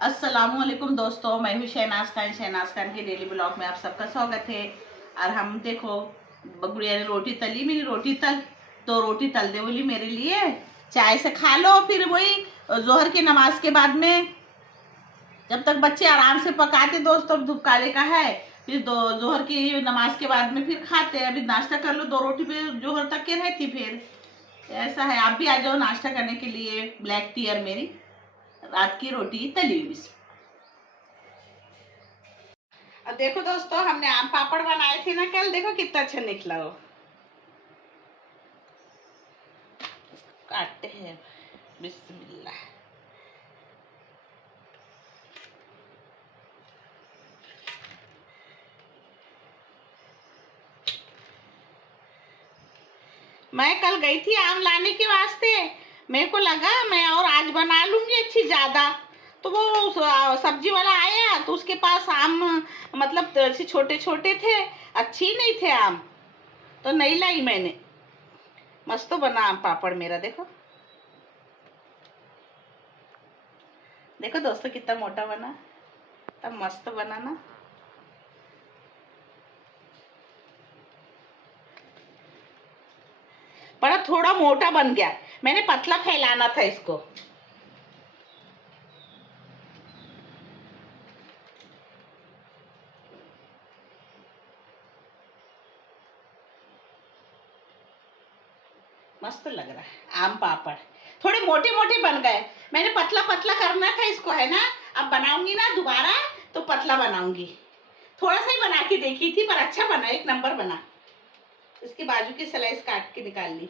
अस्सलामुअलैकुम दोस्तों, मैं हूँ शहनाज खान के डेली ब्लॉग में आप सबका स्वागत है। और हम देखो गुड़िया ने रोटी तली, मेरी रोटी तल तो रोटी तल दे बोली मेरे लिए, चाय से खा लो। फिर वही जोहर की नमाज के बाद में जब तक बच्चे आराम से पकाते दोस्तों, धूप काले का है, फिर दो जोहर की नमाज के बाद में फिर खाते। अभी नाश्ता कर लो, 2 रोटी पे जोहर तक के रहती। फिर ऐसा है, आप भी आ जाओ नाश्ता करने के लिए। ब्लैक टी और मेरी रात की रोटी तली हुई। अब देखो दोस्तों, हमने आम पापड़ बनाए थे ना कल, देखो कितना अच्छा निकला वो। काटते हैं, बिस्मिल्लाह। मैं कल गई थी आम लाने के वास्ते, मेरे को लगा मैं और आज बना लूंगी अच्छी ज्यादा। तो वो सब्जी वाला आया तो उसके पास आम मतलब ऐसे छोटे छोटे थे, अच्छी नहीं थे आम, तो नहीं लाई मैंने। मस्त तो बना आम पापड़ मेरा, देखो देखो दोस्तों कितना मोटा बना, तब मस्त बना ना। पर थोड़ा मोटा बन गया, मैंने पतला फैलाना था इसको। मस्त लग रहा है आम पापड़, थोड़े मोटे मोटे बन गए। मैंने पतला पतला करना था इसको, है ना। अब बनाऊंगी ना दोबारा तो पतला बनाऊंगी। थोड़ा सा ही बना के देखी थी, पर अच्छा बना, एक नंबर बना। इसके बाजू की स्लाइस काट के निकाल ली।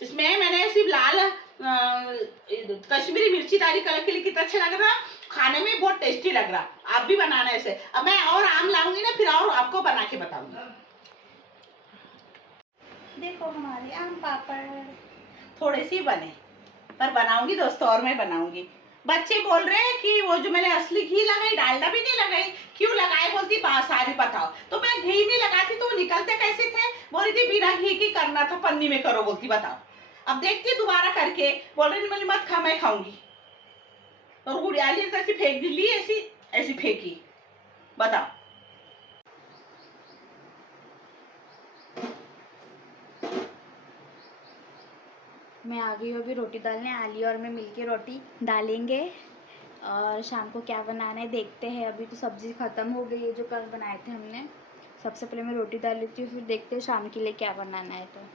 इसमें मैंने सिर्फ लाल कश्मीरी मिर्ची डाली कलर के लिए, कितना अच्छा लग रहा, खाने में बहुत टेस्टी लग रहा। आप भी बनाना ऐसे। अब मैं और आम लाऊंगी ना, फिर और आपको बना के बताऊंगी। देखो हमारे आम पापड़ थोड़े से बने, पर बनाऊंगी दोस्तों, और मैं बनाऊंगी। बच्चे बोल रहे हैं कि वो जो मैंने असली घी लगाई, डालडा भी नहीं लगाई, क्यों लगाए बोलती सारी बताओ। तो मैं घी नहीं लगाती तो वो निकलते कैसे थे, बोल रही थी बिना घी की करना था, पन्नी में करो बोलती, बताओ। अब देखती दोबारा करके, बोल रही बोली मत खा, मैं खाऊंगी। और गुड़िया ली ऐसी फेंक दी, ऐसी ऐसी फेंकी, बताओ। मैं आ गई हूँ अभी रोटी डालने। आली और मैं मिलके रोटी डालेंगे और शाम को क्या बनाना है देखते हैं। अभी तो सब्ज़ी ख़त्म हो गई है जो कल बनाए थे हमने। सबसे पहले मैं रोटी डाल लेती हूँ, फिर देखते हैं शाम के लिए क्या बनाना है। तो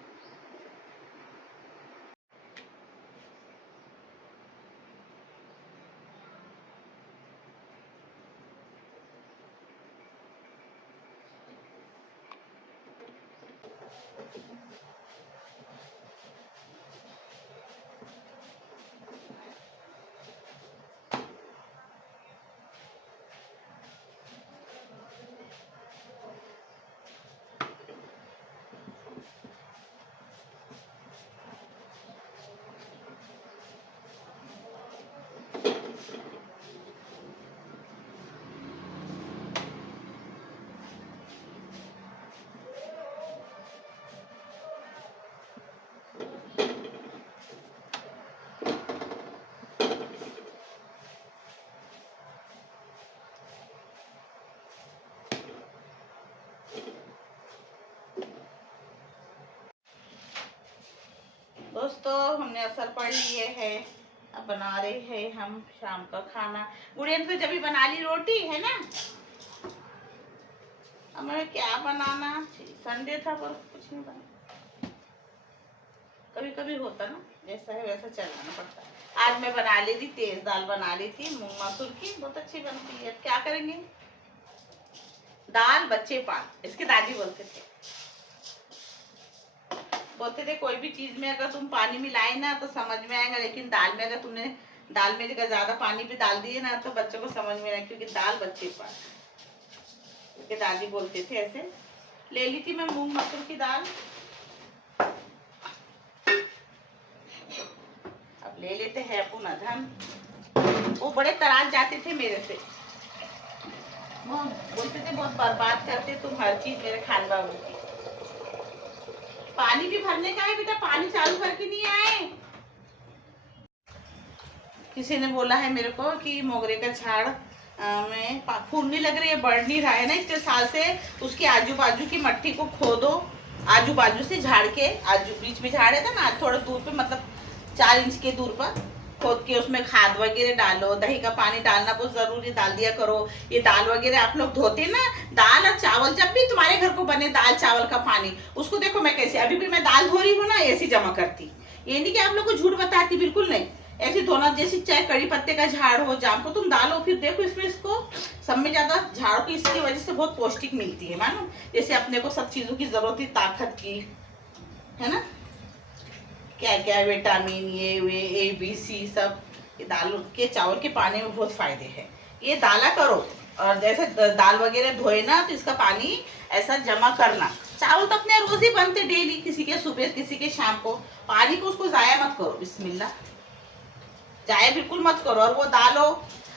दोस्तों हमने असर पढ़ लिए है, अब बना रहे हैं हम शाम का खाना। गुड़िया ने तो जब भी बना ली रोटी, है ना। अब मैं क्या बनाना, संडे था पर कुछ नहीं बना। कभी कभी होता ना, जैसा है वैसा चलाना पड़ता है। आज मैं बना ली थी, तेज दाल बना ली थी मूंग मसूर की, बहुत अच्छी बनती है। क्या करेंगे, दाल बच्चे पाल, इसके दादी बोलते थे कोई भी चीज में अगर तुम पानी मिलाए ना तो समझ में आएगा, लेकिन दाल में अगर तुमने दाल में अगर ज्यादा पानी भी डाल दिए ना तो बच्चों को समझ में आएगा, क्योंकि दाल बच्चे पाल। उसके दादी बोलते थे ऐसे। ले ली थी मैं मूंग मसूर की दाल, अब ले लेते हैं अपन अधन। वो बड़े तराज जाते थे मेरे से, वो बोलते थे बहुत बर्बाद करते तुम हर चीज मेरे खान बाबू की। पानी भी भरने का है बेटा, पानी चालू करके नहीं आए। किसी ने बोला है मेरे को कि मोगरे का झाड़ में फूलने लग रही है, बढ़ नहीं रहा है ना इतने साल से। उसके आजू बाजू की मट्टी को खोदो, आजू बाजू से झाड़ के, आजू बीच में झाड़ है था ना, थोड़ा दूर पे, मतलब 4 इंच के दूर पर खोद के उसमें खाद वगैरह डालो, दही का पानी डालना बहुत जरूरी, डाल दिया करो। ये दाल वगैरह आप लोग धोते ना, दाल और चावल, जब भी तुम्हारे घर को बने दाल चावल का पानी, उसको देखो मैं कैसे, अभी भी मैं दाल धो रही हूँ ना, ऐसी जमा करती। ये नहीं कि आप लोग को झूठ बताती, बिल्कुल नहीं। ऐसे धोना, जैसे चाहे कड़ी पत्ते का झाड़ हो, जाम को तुम डालो, फिर देखो इसमें, इसको सब में ज्यादा झाड़ को इसकी वजह से बहुत पौष्टिक मिलती है, मानो जैसे अपने को सब चीजों की जरूरत थी, ताकत की, है ना, क्या क्या विटामिन, ये वे ABC सब, ये दाल के चावल के पानी में बहुत फायदे हैं। ये डाला करो, और जैसे दाल वगैरह धोए ना, तो इसका पानी ऐसा जमा करना। चावल तो अपने रोज ही बनते डेली, किसी के सुबह किसी के शाम को, पानी को उसको जाया मत करो, बिस्मिल्लाह, जाया बिल्कुल मत करो। और वो डालो,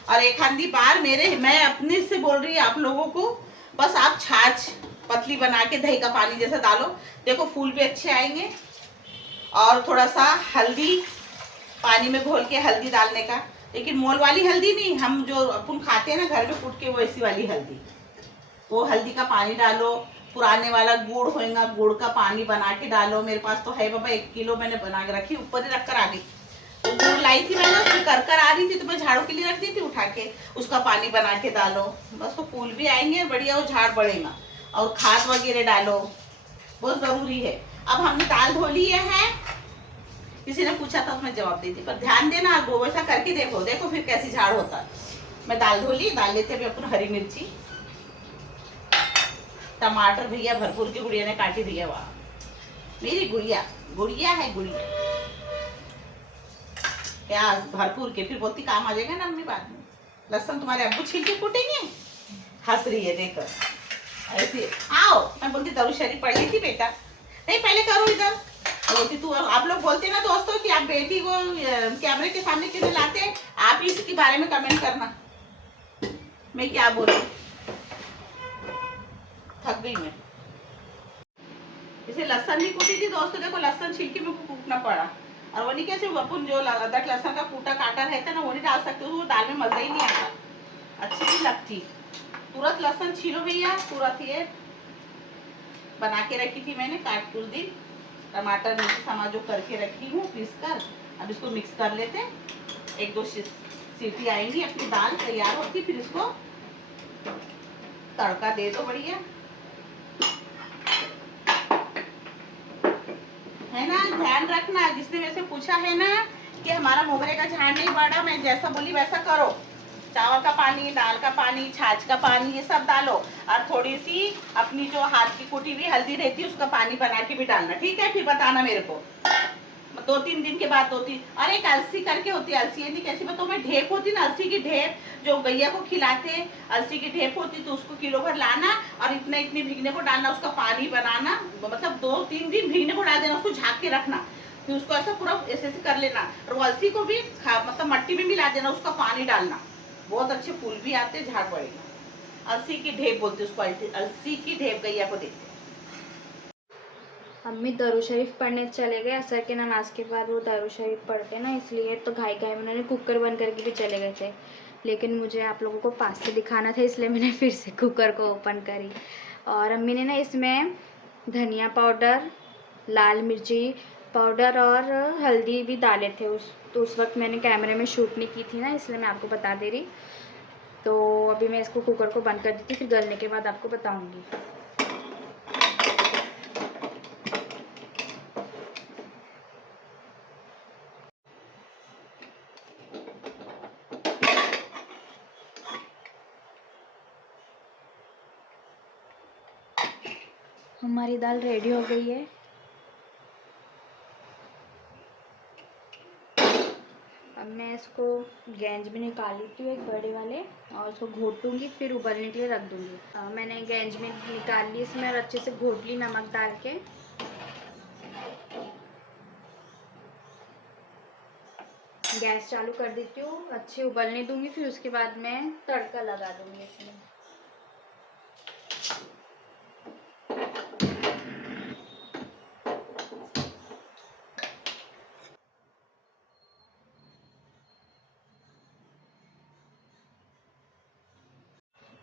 और एक आधी बार मैं अपने से बोल रही हूँ आप लोगों को, बस आप छाछ पतली बना के दही का पानी जैसा डालो, देखो फूल भी अच्छे आएंगे। और थोड़ा सा हल्दी पानी में घोल के, हल्दी डालने का, लेकिन मोल वाली हल्दी नहीं, हम जो अपन खाते हैं ना घर में कूट के, वैसी वाली हल्दी, वो हल्दी का पानी डालो। पुराने वाला गुड़ होएगा, गुड़ का पानी बना के डालो। मेरे पास तो है बाबा, 1 किलो मैंने बना के रखी, ऊपर ही रखकर आ गई। तो गुड़ लाई थी मैंने, उसमें कर आ रही थी, तो मैं झाड़ू के लिए रख दी थी, उठा के उसका पानी बना के डालो, बस वो फूल भी आएंगे बढ़िया, वो झाड़ बढ़ेगा। और खाद वगैरह डालो, बहुत जरूरी है। अब हमने दाल धो ली है, किसी ने पूछा था तो मैं जवाब देती, पर ध्यान देना, वो वैसा करके देखो, देखो फिर कैसी झाड़ होता है। मैं दाल धो ली, डाल लेते हैं अपन हरी मिर्ची, टमाटर भैया भरपूर की गुड़िया ने काटी दिया, वाह मेरी गुड़िया, गुड़िया है गुड़िया, प्याज भरपूर के, फिर बोलती काम आ जाएगा ना मम्मी बाद में। लहसुन तुम्हारे अब्बू छिल के कूटेंगे, हंस रही है देखकर ऐसे। आओ, मैं बोलती दरूद शरीफ पढ़ ली थी बेटा, नहीं पहले करो इधर, बोलती तू। आप लोग बोलते ना दोस्तों कि आप बेटी को कैमरे के सामने क्यों नहीं लाते, आप ही इसके बारे में कमेंट करना, मैं क्या बोलूं, थक गई मैं। इसे लहसन नहीं कूटी थी दोस्तों, देखो लहसन छील के मेरे को कूटना पड़ा। और वो नहीं, कैसे अपन जो अदरक लहसन का कूटा काटा रहता है ना, वो नहीं डाल सकते, वो दाल में मजा ही नहीं आता, अच्छी नहीं लगती। तुरंत लहसन छीलो भैया, तुरंत ये बना के रखी थी मैंने, काट के उस दिन टमाटर मिर्ची समाज जो करके रखी हूँ पीस कर। अब इसको मिक्स कर लेते, 1-2 सीटी आएंगी, अपनी दाल तैयार होती, फिर इसको तड़का दे दो बढ़िया, है ना। ध्यान रखना, जिसने मेरे से पूछा है ना कि हमारा मोगरे का झाड़ नहीं बढ़ा, मैं जैसा बोली वैसा करो। चावल का पानी, दाल का पानी, छाछ का पानी, ये सब डालो, और थोड़ी सी अपनी जो हाथ की कुटी हुई हल्दी रहती है उसका पानी बना के भी डालना, ठीक है। फिर बताना मेरे को 2-3 दिन के बाद, 2-3, और एक अलसी करके होती है, अलसी नहीं कैसी बताऊँ मैं, ढेप होती ना, अलसी की ढेप, जो गैया को खिलाते, अलसी की ढेप होती, तो उसको किलो भर लाना, और इतने भीगने को डालना, उसका पानी बनाना, मतलब 2-3 दिन भीगने को डाल देना, उसको झाँक के रखना, फिर उसको ऐसा पूरा ऐसे कर लेना। और वो अलसी को भी मतलब मट्टी में मिला देना, उसका पानी डालना, बहुत अच्छे फूल भी आते, झाड़ पड़ेगा। अलसी की ढेप बोलते उसको, अलसी की ढेप गैया को देते। अम्मी दरूद शरीफ पढ़ने चले गए, असर के नमाज के बाद वो दरूद शरीफ पढ़ते ना, इसलिए तो घाई घाई में उन्होंने कुकर बंद करके भी चले गए थे। लेकिन मुझे आप लोगों को पास से दिखाना था, इसलिए मैंने फिर से कुकर को ओपन करी। और अम्मी ने ना इसमें धनिया पाउडर, लाल मिर्ची पाउडर और हल्दी भी डाले थे, उस वक्त मैंने कैमरे में शूट नहीं की थी ना, इसलिए मैं आपको बता दे रही। तो अभी मैं इसको कुकर को बंद कर दी थी, फिर गलने के बाद आपको बताऊँगी। हमारी दाल रेडी हो गई है। अब मैं इसको गेंज में निकाल लेती हूँ, एक बड़े वाले, और उसको घोटूंगी, फिर उबलने के लिए रख दूँगी। मैंने गेंज में निकाल ली इसमें, और अच्छे से घोट ली नमक डाल के। गैस चालू कर देती हूँ, अच्छे उबलने दूँगी, फिर उसके बाद मैं तड़का लगा दूँगी इसमें।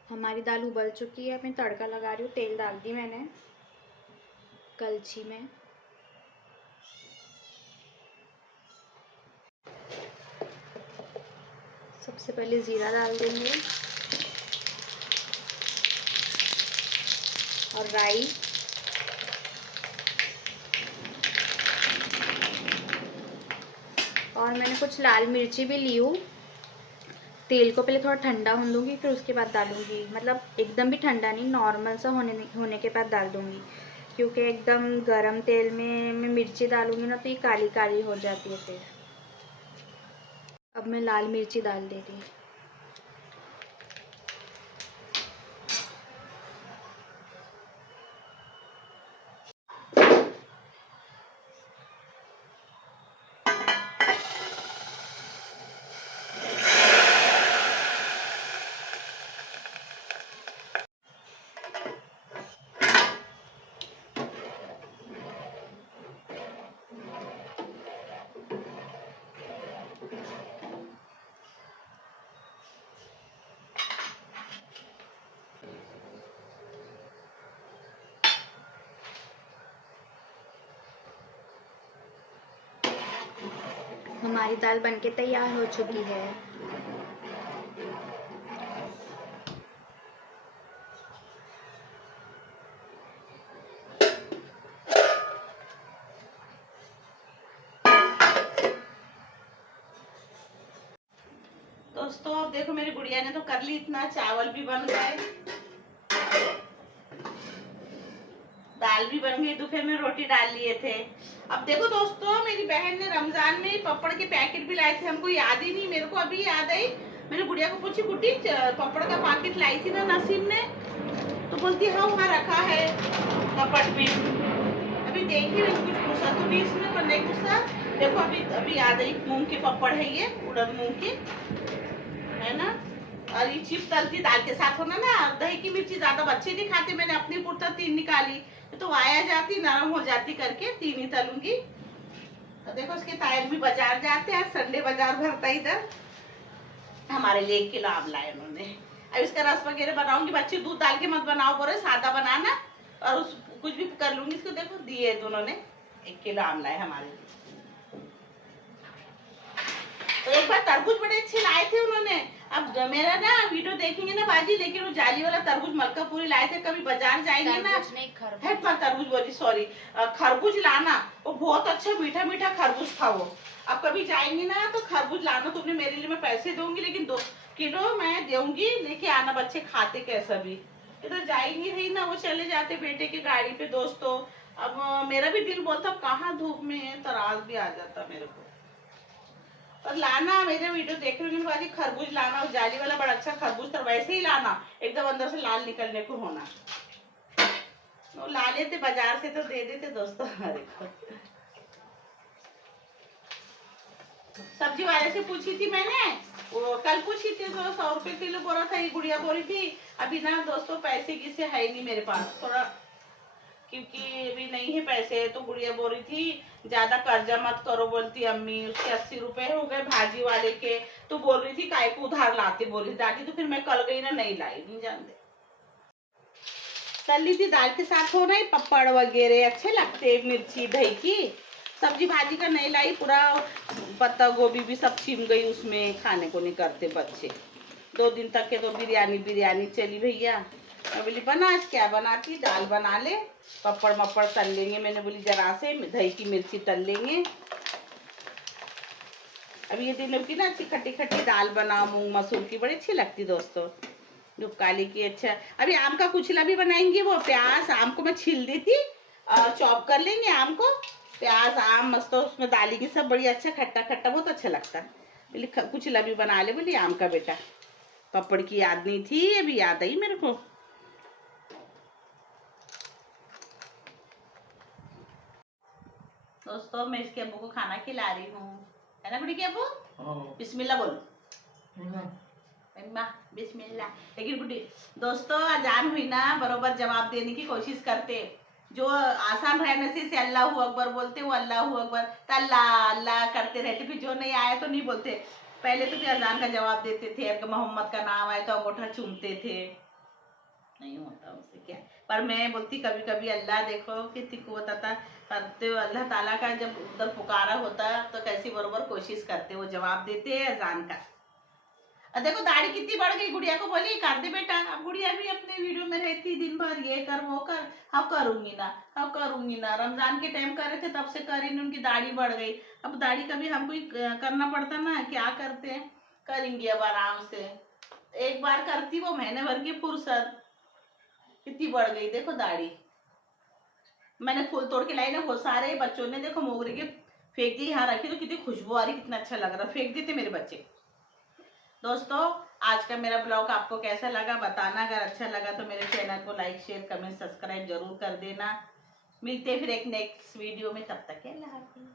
हमारी दाल उबल चुकी है, मैं तड़का लगा रही हूँ। तेल डाल दी मैंने कलछी में। सबसे पहले ज़ीरा डाल देंगे और राई, और मैंने कुछ लाल मिर्ची भी ली हूँ। तेल को पहले थोड़ा ठंडा होने दूँगी, फिर उसके बाद डालूँगी। मतलब एकदम भी ठंडा नहीं, नॉर्मल सा होने के बाद डाल दूँगी, क्योंकि एकदम गरम तेल में मैं मिर्ची डालूँगी ना तो ये काली काली हो जाती है फिर। अब मैं लाल मिर्ची डाल दे रही हूँ। हमारी दाल बनके तैयार हो चुकी है। दोस्तों अब देखो मेरी गुड़िया ने तो कर ली इतना, चावल भी बन गए, दाल भी बन गई, दोपहर में रोटी डाल लिए थे। अब देखो दोस्तों, मेरी बहन ने रमजान में पपड़ के पैकेट भी लाए थे, हमको याद ही नहीं, मेरे को अभी याद आई। मैंने गुड़िया को पूछी, गुड्डी पपड़ का पैकेट लाई थी ना नसीम ने? तो बोलती हाँ वहाँ रखा है कपट में। अभी देखी मैं, कुछ गुस्सा तो नहीं इसमें, पर नहीं गुस्सा। देखो अभी अभी याद आई, मूंग के पपड़ है ये, उड़द मूंग के, है ना। और ये चिप तलती दाल के साथ होना ना, दही की मिर्ची ज्यादा बच्चे नहीं खाते, मैंने अपनी पुरता 3 निकाली, तो वाया जाती, नरम हो जाती करके 3 ही तलूंगी। तो देखो उसके तायक भी बाजार जाते हैं, संडे बाजार भरता इधर, हमारे लिए 1 किलो आम लाए उन्होंने। अब इसका रस वगैरह बनाऊंगी, बच्चे दूध डाल के मत बनाओ बोले, सादा बनाना, और उस कुछ भी कर लूंगी। इसको देखो दिए दोनों ने, 1 किलो आम लाए हमारे लिए। तो एक बार तरबूज बड़े अच्छे लाए थे उन्होंने। अब मेरा ना वीडियो देखेंगे ना बाजी, लेकिन वो जाली वाला तरबूज मलकापुरी लाए थे। कभी बाजार जाएंगे ना, है तरबूज बोली, सॉरी, खरबूज लाना, वो बहुत अच्छा मीठा मीठा खरबूज था वो। अब कभी जाएंगे ना तो खरबूज लाना, तुमने मेरे लिए, मैं पैसे दूंगी लेकिन 2 किलो मैं दूंगी, लेके आना, बच्चे खाते कैसा भी। इधर जा ही नहीं रही ना, वो चले जाते बेटे की गाड़ी पे दोस्तों। अब मेरा भी दिल बोलता कहाँ धूप में, तरास भी आ जाता मेरे को। और लाना, मेरे वीडियो देख रही हूँ बाजी, खरबूज लाना, जाली वाला बड़ा अच्छा खरबूज था, वैसे ही लाना, एकदम अंदर से लाल निकलने को होना। वो ला लेते बाजार से तो दे देते दोस्तों। देखो सब्जी वाले से पूछी थी मैंने, वो कल पूछी थी, तो 100 रुपए किलो बोला था, ये गुड़िया बोली थी। अभी ना दोस्तों पैसे की से है नहीं मेरे पास, थोड़ा क्योंकि अभी नहीं है पैसे। तो गुड़िया बोल रही थी ज्यादा कर्जा मत करो, बोलती अम्मी, उसके 80 रुपए हो गए भाजी वाले के। तो बोल रही थी काय को उधार लाते, बोल रही दादी। तो फिर मैं कल गई ना, नहीं लाई, नहीं जानते। तल ली थी दाल के साथ, हो ना पपड़ वगैरह अच्छे लगते, मिर्ची दही की सब्जी भाजी का नहीं लाई, पूरा पत्ता गोभी भी सब छिम गई उसमें, खाने को नहीं करते बच्चे। 2 दिन तक के तो बिरयानी बिरयानी चली भैया। मैं बोली बना, आज क्या बनाती, दाल बना ले, पपड़ मपड़ तल लेंगे, मैंने बोली जरा से दही की मिर्ची तल लेंगे। अब ये दिनों की ना अच्छी खट्टी खट्टी दाल बनाओ, मूंग मसूर की, बड़ी अच्छी लगती दोस्तों, जो काली की। अच्छा अभी आम का कुचला भी बनाएंगे, वो प्याज आम को मैं छील दी थी, चॉप कर लेंगे आम को, प्याज आम मस्त उसमें डालेंगे सब, बड़ी अच्छा खट्टा खट्टा, बहुत अच्छा लगता है। बोली कुचला भी बना ले, बोली आम का बेटा। पपड़ की याद नहीं थी, अभी याद आई मेरे को। दोस्तों मैं इसके अब्बू को खाना खिला रही हूँ, है ना गुड़ी के अब्बू? बिस्मिल्लाह बोलो। अम्मा बिस्मिल्लाह। लेकिन गुड्डी दोस्तों, अजान हुई ना, बरोबर जवाब देने की कोशिश करते, जो आसान रहने से अल्लाह अकबर बोलते, वो अल्लाह अकबर, तो अल्लाह अल्लाह करते रहते, फिर जो नहीं आया तो नहीं बोलते। पहले तो भी अजान का जवाब देते थे, अगर मोहम्मद का नाम आए तो अंगूठा चूमते थे, नहीं होता उससे क्या। पर मैं बोलती कभी कभी अल्लाह देखो कितनी कुव्वत अता करते हो, अल्लाह ताला का जब उधर पुकारा होता है तो कैसी बरोबर कोशिश करते, वो जवाब देते हैं अजान का। और देखो दाढ़ी कितनी बढ़ गई, गुड़िया को बोली कर दे बेटा। अब गुड़िया भी अपने वीडियो में रहती दिन भर, ये कर वो कर, अब करूंगी ना, अब करूंगी ना। रमजान के टाइम कर रहे थे तब से करी नहीं, उनकी दाढ़ी बढ़ गई। अब दाढ़ी का भी हमको ही करना पड़ता ना, क्या करते हैं, करेंगे अब आराम से। एक बार करती वो महीने भर की फुर्सत, कितनी बढ़ गई देखो दाढ़ी। मैंने फूल तोड़ के लाई ना, वो सारे बच्चों ने देखो मोगरे के फेंक दी, यहाँ रखी तो कितनी खुशबू आ रही, कितना अच्छा लग रहा, फेंक देते मेरे बच्चे। दोस्तों आज का मेरा ब्लॉग आपको कैसा लगा बताना, अगर अच्छा लगा तो मेरे चैनल को लाइक शेयर कमेंट सब्सक्राइब जरूर कर देना। मिलते हैं फिर एक नेक्स्ट वीडियो में, तब तक के अल्लाह हाफिज़।